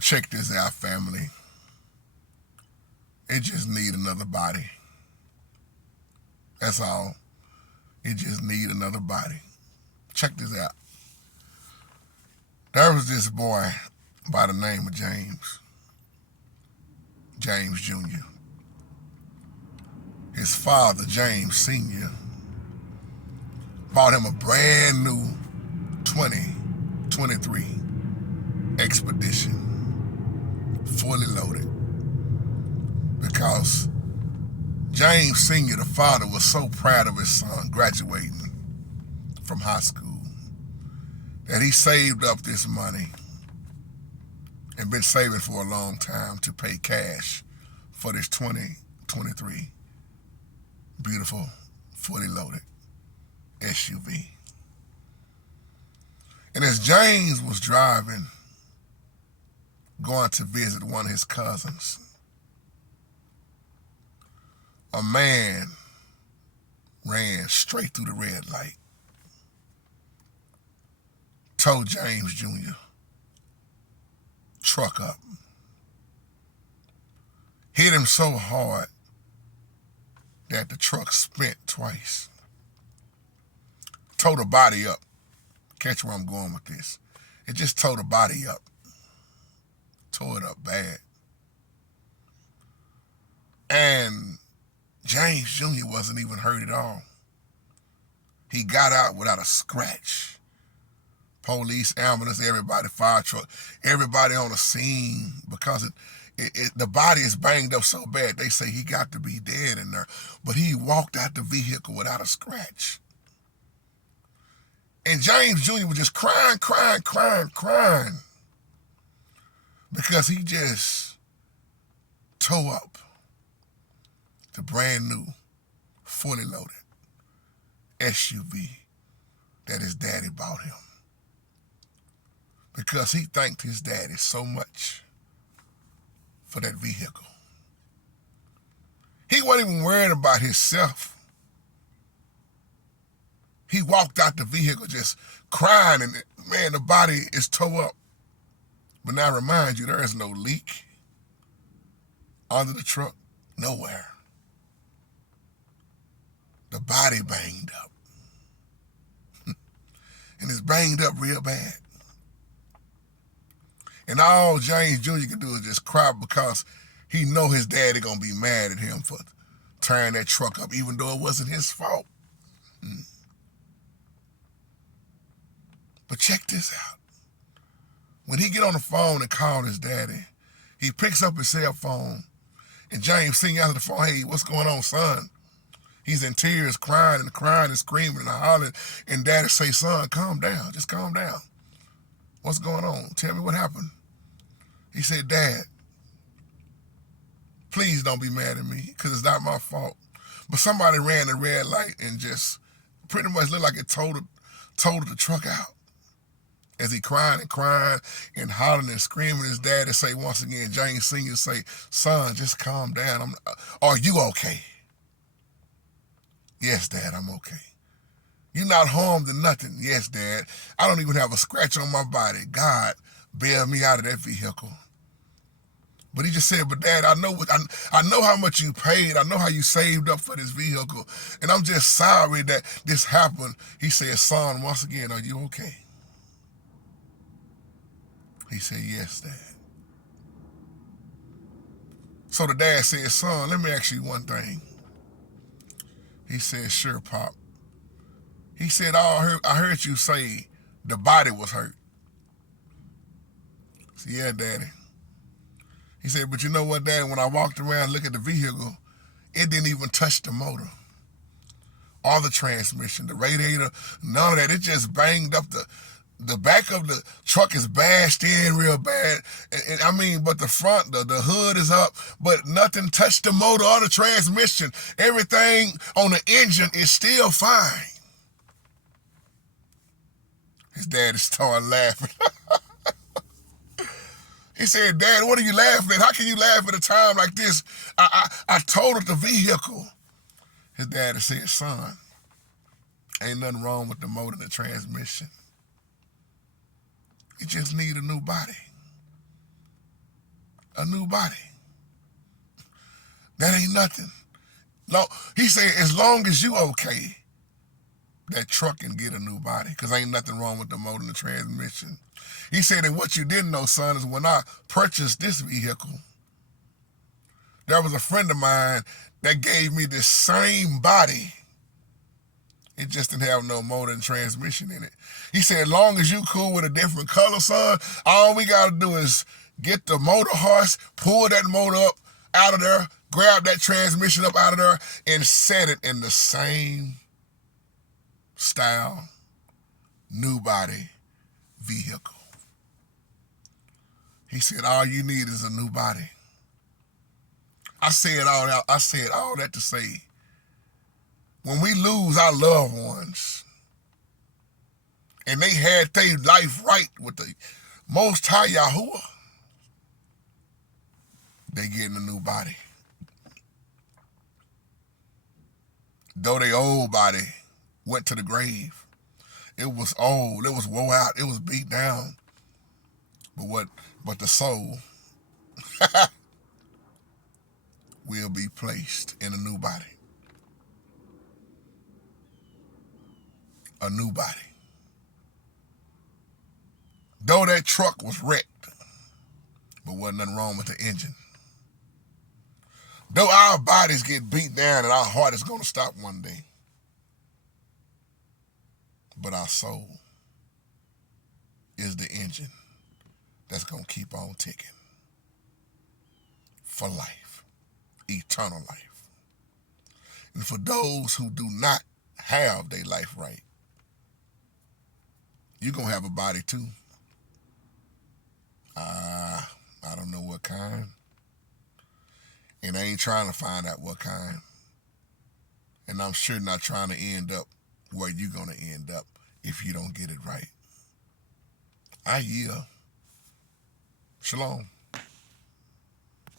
Check this out, family. It just need another body. That's all. It just need another body. Check this out. There was this boy by the name of James Jr. His father, James Sr., bought him a brand new 2023 Expedition, fully loaded, because James Sr., the father, was so proud of his son graduating from high school that he saved up this money and been saving for a long time to pay cash for this 2023 beautiful, fully loaded SUV. And as James was driving, going to visit one of his cousins, a man ran straight through the red light, towed James Jr. truck up, hit him so hard that the truck spent twice, towed the body up. Catch where I'm going with this. It just towed the body up, tore it up bad. And James Jr. wasn't even hurt at all. He got out without a scratch. Police, ambulance, everybody, fire truck, everybody on the scene, because the body is banged up so bad, they say he got to be dead in there. But he walked out the vehicle without a scratch. And James Jr. was just crying, because he just tore up the brand new, fully loaded SUV that his daddy bought him, because he thanked his daddy so much for that vehicle. He wasn't even worried about himself. He walked out the vehicle just crying, and man, the body is tore up. But now I remind you, there is no leak under the truck, nowhere. The body banged up. And it's banged up real bad. And all James Jr. can do is just cry, because he know his daddy gonna be mad at him for tearing that truck up, even though it wasn't his fault. But check this out. When he get on the phone and call his daddy, he picks up his cell phone, and James Sr. answers the phone, "Hey, what's going on, son?" He's in tears, crying and screaming and hollering, and daddy say, "Son, calm down, just calm down. What's going on? Tell me what happened." He said, "Dad, please don't be mad at me, because it's not my fault. But somebody ran the red light and just pretty much looked like it totaled the truck out." As he crying and hollering and screaming, his daddy say once again, James Sr. say, "Son, just calm down. Are you okay?" "Yes, Dad, I'm okay." "You're not harmed or nothing?" "Yes, Dad. I don't even have a scratch on my body. God bailed me out of that vehicle." But he just said, "But Dad, I know how much you paid. I know how you saved up for this vehicle. And I'm just sorry that this happened." He said, "Son, once again, are you okay?" He said, "Yes, Dad." So the dad said, "Son, let me ask you one thing." He said, "Sure, Pop." He said, I heard you say the body was hurt." I said, "Yeah, Daddy." He said, "But you know what, Daddy, when I walked around and looked at the vehicle, it didn't even touch the motor or the transmission, the radiator, none of that. It just banged up the back of the truck is bashed in real bad. But the front, the hood is up, but nothing touched the motor or the transmission. Everything on the engine is still fine." His daddy started laughing. He said, "Dad, what are you laughing at? How can you laugh at a time like this? I totaled the vehicle." His daddy said, "Son, ain't nothing wrong with the motor and the transmission. You just need a new body." A new body. That ain't nothing. No, he said, as long as you okay, that truck can get a new body, because ain't nothing wrong with the motor and the transmission. He said that what you didn't know, son, is when I purchased this vehicle, there was a friend of mine that gave me this same body. It just didn't have no motor and transmission in it. He said, as long as you cool with a different color, son, all we got to do is get the motor horse, pull that motor up out of there, grab that transmission up out of there, and set it in the same style, new body vehicle. He said, all you need is a new body. I said all that to say, when we lose our loved ones, and they had their life right with the Most High Yahoo, they getting a new body. Though their old body went to the grave, it was old, it was wore out, it was beat down. But the soul will be placed in a new body. A new body. Though that truck was wrecked, but wasn't nothing wrong with the engine. Though our bodies get beat down and our heart is going to stop one day, but our soul is the engine that's going to keep on ticking for life, eternal life. And for those who do not have their life right, you're going to have a body too. I don't know what kind. And I ain't trying to find out what kind. And I'm sure not trying to end up where you're going to end up if you don't get it right. I yield. Shalom.